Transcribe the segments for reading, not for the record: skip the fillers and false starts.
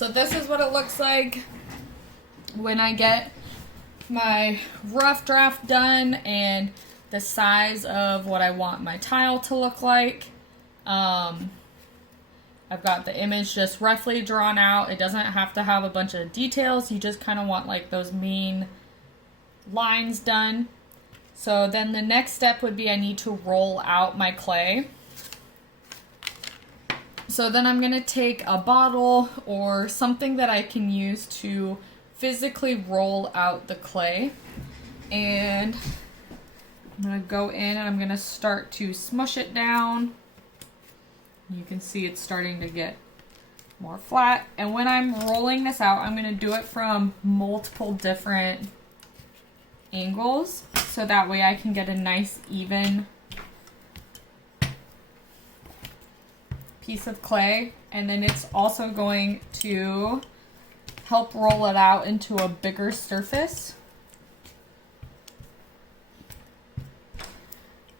So this is what it looks like when I get my rough draft done and the size of what I want my tile to look like. I've got the image just roughly drawn out. It doesn't have to have a bunch of details. You just kind of want like those main lines done. So then the next step would be I need to roll out my clay. So then I'm going to take a bottle or something that I can use to physically roll out the clay. And I'm going to go in and I'm going to start to smush it down. You can see it's starting to get more flat. And when I'm rolling this out, I'm going to do it from multiple different angles, so that way I can get a nice even piece of clay. And then it's also going to help roll it out into a bigger surface.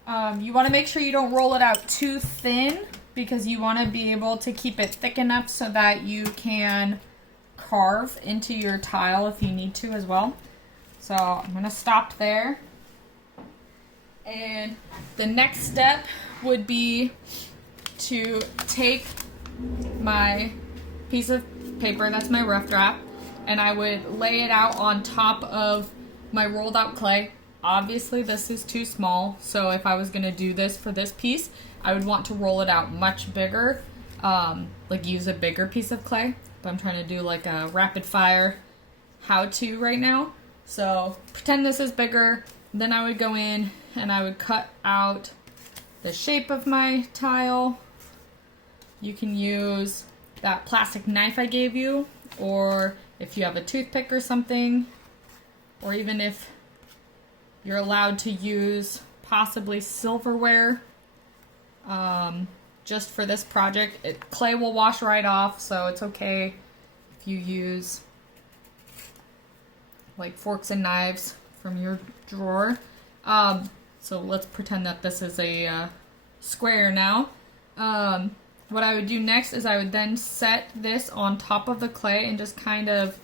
You want to make sure you don't roll it out too thin, because you want to be able to keep it thick enough so that you can carve into your tile if you need to as well. So I'm going to stop there. And the next step would be to take my piece of paper, that's my rough draft, and I would lay it out on top of my rolled out clay. Obviously this is too small, so if I was going to do this for this piece, I would want to roll it out much bigger, like use a bigger piece of clay. But I'm trying to do like a rapid fire how-to right now. So pretend this is bigger, then I would go in and I would cut out the shape of my tile. You can use that plastic knife I gave you, or if you have a toothpick or something, or even if you're allowed to use possibly silverware. Just for this project, clay will wash right off, so it's okay if you use like forks and knives from your drawer. So let's pretend that this is a square now. What I would do next is I would then set this on top of the clay and just kind of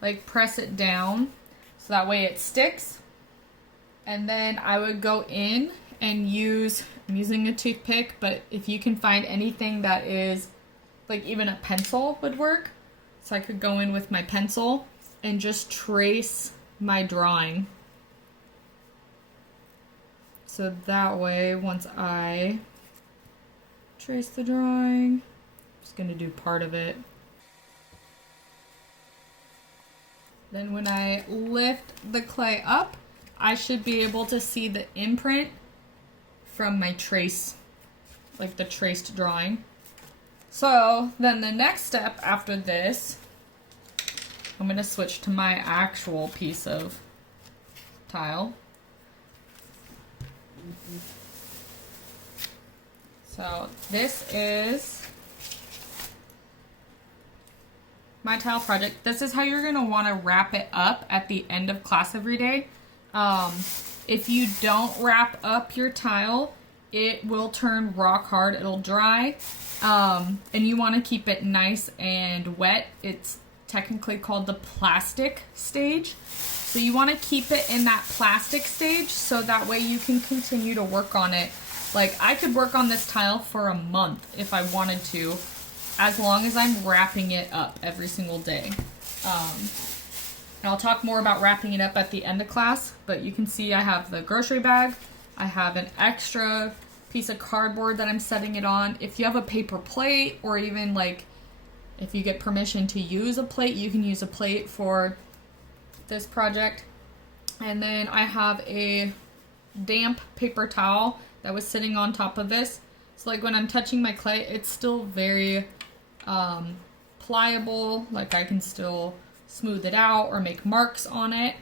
like press it down so that way it sticks. And then I would go in and I'm using a toothpick, but if you can find anything that is like even a pencil would work. So I could go in with my pencil and just trace my drawing. So that way, once I trace the drawing, I'm just going to do part of it. Then when I lift the clay up, I should be able to see the imprint from my trace, like the traced drawing. So then the next step after this, I'm going to switch to my actual piece of tile. So this is my tile project. This is how you're going to want to wrap it up at the end of class every day. If you don't wrap up your tile, it will turn rock hard. It'll dry. And you want to keep it nice and wet. It's technically called the plastic stage. So you want to keep it in that plastic stage so that way you can continue to work on it. Like I could work on this tile for a month if I wanted to, as long as I'm wrapping it up every single day. And I'll talk more about wrapping it up at the end of class, but you can see I have the grocery bag. I have an extra piece of cardboard that I'm setting it on. If you have a paper plate, or even like if you get permission to use a plate, you can use a plate for this project. And then I have a damp paper towel that was sitting on top of this. So like when I'm touching my clay, it's still very pliable. Like I can still smooth it out or make marks on it.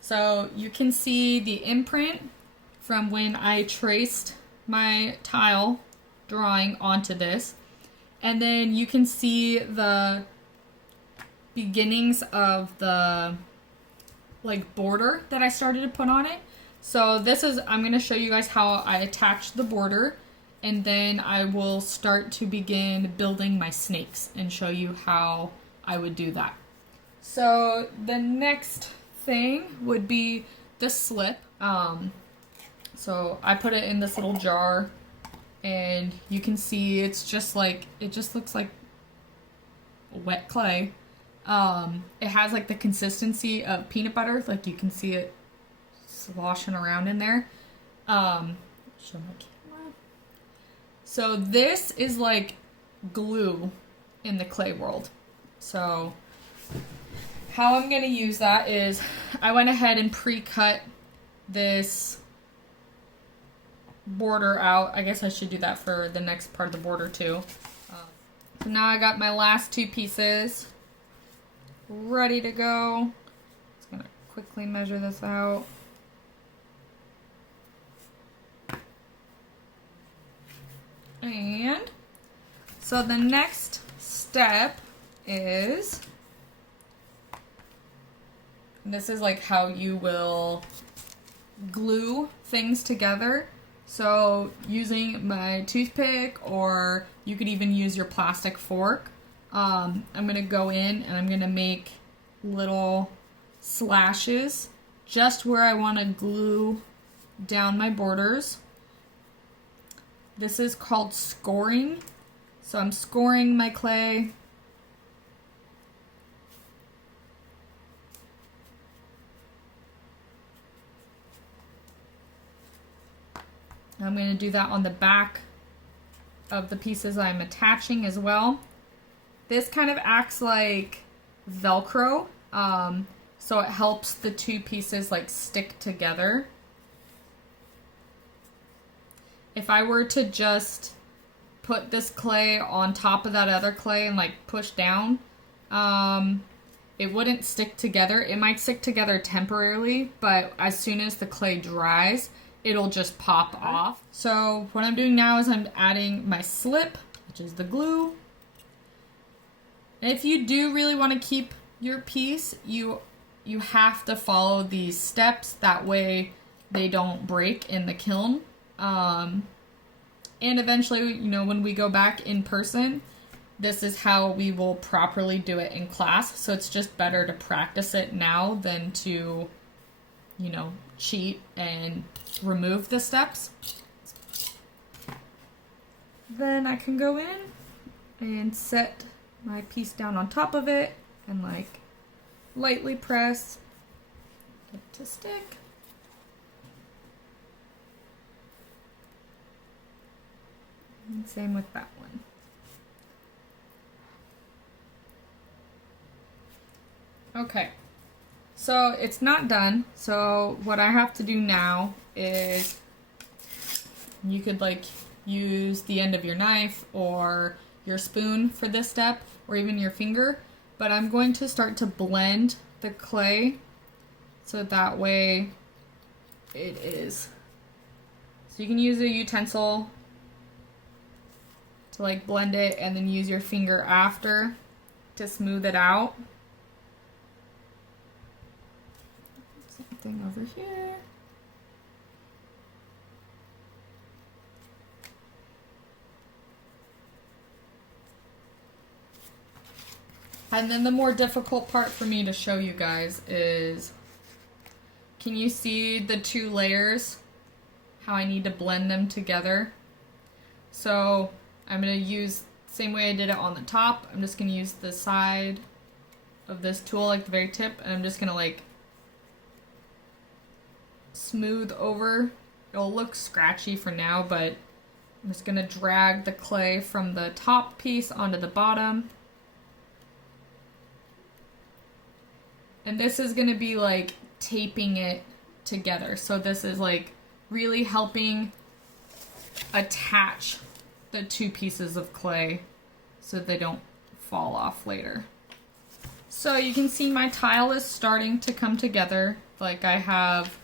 So you can see the imprint from when I traced my tile drawing onto this. And then you can see the beginnings of the like border that I started to put on it. So this is, I'm going to show you guys how I attached the border, and then I will start to begin building my snakes and show you how I would do that. So the next thing would be the slip. So I put it in this little jar, and you can see it's just like, it just looks like wet clay. It has like the consistency of peanut butter, like you can see it sloshing around in there. Show my camera. So this is like glue in the clay world. So how I'm gonna use that is I went ahead and pre-cut this border out. I guess I should do that for the next part of the border too. So now I got my last two pieces ready to go. Just gonna quickly measure this out. And so the next step is, this is like how you will glue things together. So using my toothpick, or you could even use your plastic fork, I'm going to go in and I'm going to make little slashes just where I want to glue down my borders. This is called scoring. So I'm scoring my clay. I'm going to do that on the back of the pieces I'm attaching as well. This kind of acts like Velcro, so it helps the two pieces like stick together. If I were to just put this clay on top of that other clay and like push down, it wouldn't stick together. It might stick together temporarily, but as soon as the clay dries, it'll just pop off. So what I'm doing now is I'm adding my slip, which is the glue. And if you do really want to keep your piece, you have to follow these steps. That way they don't break in the kiln. And eventually, you know, when we go back in person, this is how we will properly do it in class. So it's just better to practice it now than to, you know, cheat and remove the steps. Then I can go in and set my piece down on top of it and like lightly press it to stick. And same with that one. Okay, so it's not done. So what I have to do now is, you could like use the end of your knife or your spoon for this step, or even your finger, but I'm going to start to blend the clay so that way it is. So you can use a utensil to like blend it and then use your finger after to smooth it out. Same thing over here. And then the more difficult part for me to show you guys is, can you see the two layers? How I need to blend them together. So I'm going to use the same way I did it on the top. I'm just going to use the side of this tool, like the very tip, and I'm just going to like smooth over. It'll look scratchy for now, but I'm just going to drag the clay from the top piece onto the bottom. And this is going to be like taping it together. So this is like really helping attach the two pieces of clay so they don't fall off later. So you can see my tile is starting to come together. Like I have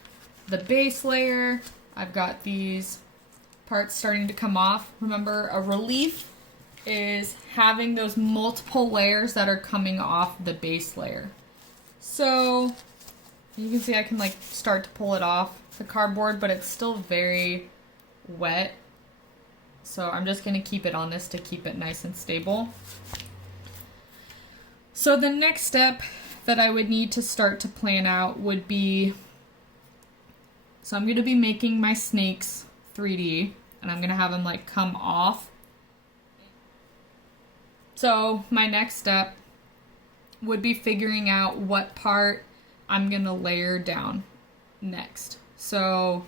the base layer, I've got these parts starting to come off. Remember, a relief is having those multiple layers that are coming off the base layer. So you can see I can like start to pull it off the cardboard, but it's still very wet. So I'm just going to keep it on this to keep it nice and stable. So the next step that I would need to start to plan out would be, so I'm going to be making my snakes 3D, and I'm going to have them like come off. So my next step would be figuring out what part I'm going to layer down next. So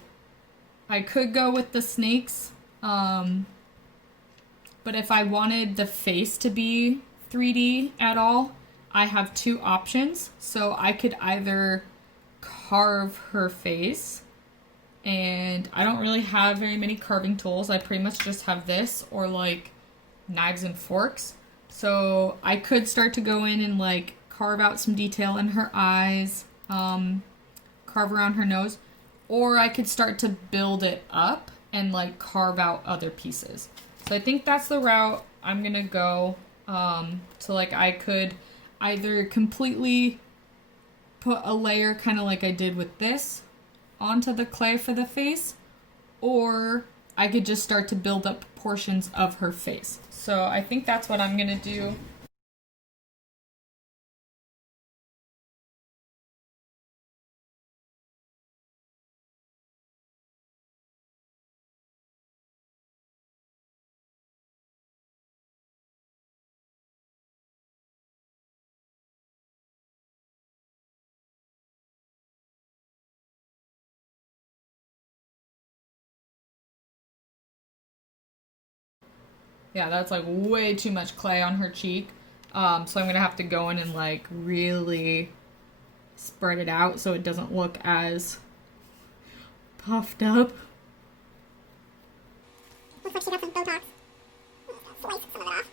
I could go with the snakes, but if I wanted the face to be 3D at all, I have two options. So I could either carve her face, and I don't really have very many carving tools. I pretty much just have this or like knives and forks. So I could start to go in and like carve out some detail in her eyes, carve around her nose, or I could start to build it up and like carve out other pieces. So I think that's the route I'm gonna go. So like I could either completely put a layer kind of like I did with this onto the clay for the face, or I could just start to build up portions of her face. So I think that's what I'm gonna do. Yeah, that's like way too much clay on her cheek. So I'm gonna have to go in and like really spread it out so it doesn't look as puffed up. Looks like she got some Botox. Slice some of it off.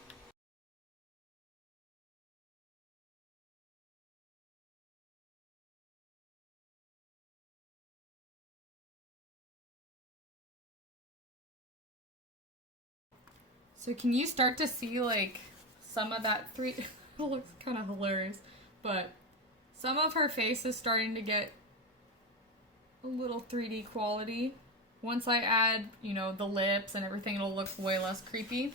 So can you start to see like some of that it looks kind of hilarious, but some of her face is starting to get a little 3D quality. Once I add, you know, the lips and everything, it'll look way less creepy.